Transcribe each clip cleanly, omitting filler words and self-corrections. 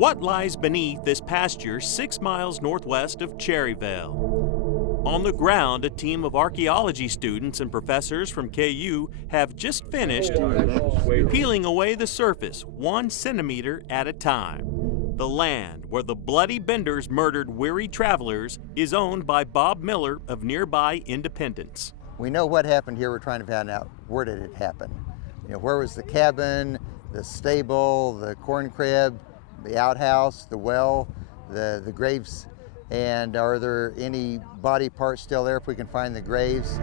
What lies beneath this pasture 6 miles northwest of Cherryvale? On the ground, a team of archaeology students and professors from KU have just finished peeling away the surface 1 centimeter at a time. The land where the bloody benders murdered weary travelers is owned by Bob Miller of nearby Independence. We know what happened here. We're trying to find out, where did it happen? You know, where was the cabin, the stable, the corn crib, the outhouse, the well, the graves, and are there any body parts still there if we can find the graves?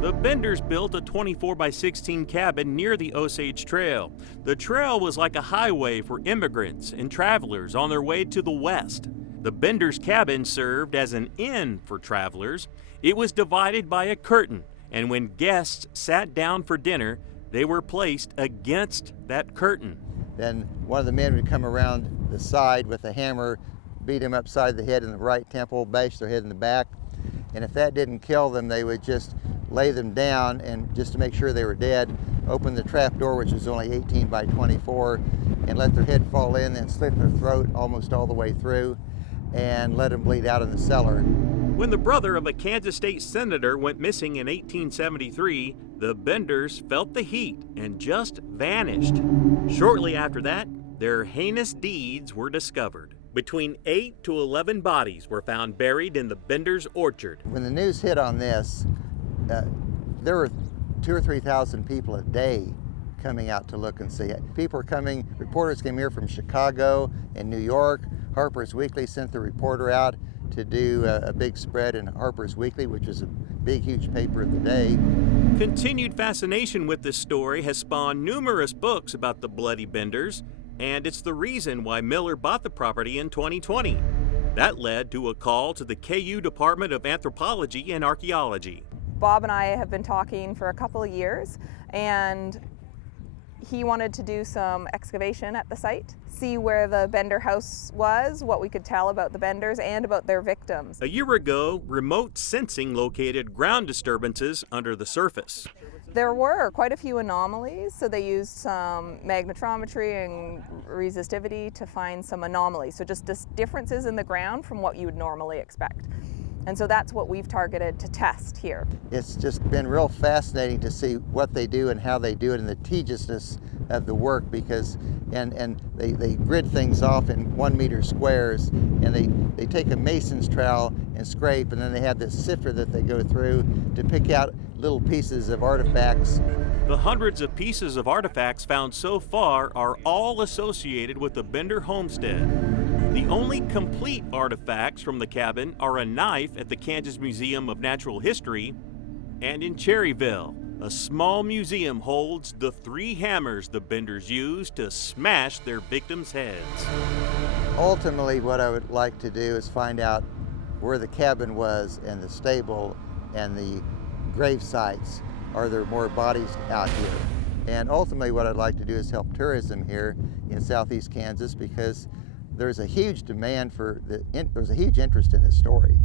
The Benders built a 24 by 16 cabin near the Osage Trail. The trail was like a highway for immigrants and travelers on their way to the west. The Benders' cabin served as an inn for travelers. It was divided by a curtain, and when guests sat down for dinner, they were placed against that curtain. Then one of the men would come around the side with a hammer, beat him upside the head in the right temple, bash their head in the back. And if that didn't kill them, they would just lay them down, and just to make sure they were dead, open the trap door, which was only 18 by 24, and let their head fall in, then slit their throat almost all the way through, and let them bleed out in the cellar. When the brother of a Kansas state senator went missing in 1873, the Benders felt the heat and just vanished. Shortly after that, their heinous deeds were discovered. Between 8 to 11 bodies were found buried in the Benders' orchard. When the news hit on this, there were 2,000 or 3,000 people a day coming out to look and see it. People were coming, reporters came here from Chicago and New York. Harper's Weekly sent the reporter out to do a big spread in Harper's Weekly, which was a big, huge paper of the day. Continued fascination with this story has spawned numerous books about the bloody Benders, and it's the reason why Miller bought the property in 2020. That led to a call to the KU Department of Anthropology and Archaeology. Bob and I have been talking for a couple of years, and he wanted to do some excavation at the site, see where the Bender house was, what we could tell about the Benders and about their victims. A year ago, remote sensing located ground disturbances under the surface. There were quite a few anomalies, so they used some magnetometry and resistivity to find some anomalies, so just differences in the ground from what you would normally expect. And so that's what we've targeted to test here. It's just been real fascinating to see what they do and how they do it, and the tediousness of the work, because they grid things off in 1 meter squares, and they take a mason's trowel and scrape, and then they have this sifter that they go through to pick out little pieces of artifacts. The hundreds of pieces of artifacts found so far are all associated with the Bender homestead. The only complete artifacts from the cabin are a knife at the Kansas Museum of Natural History, and in Cherryvale, a small museum holds the 3 hammers the Benders used to smash their victims' heads. Ultimately, what I would like to do is find out where the cabin was and the stable and the grave sites. Are there more bodies out here? And ultimately, what I'd like to do is help tourism here in southeast Kansas, because there's a huge demand for there's a huge interest in this story.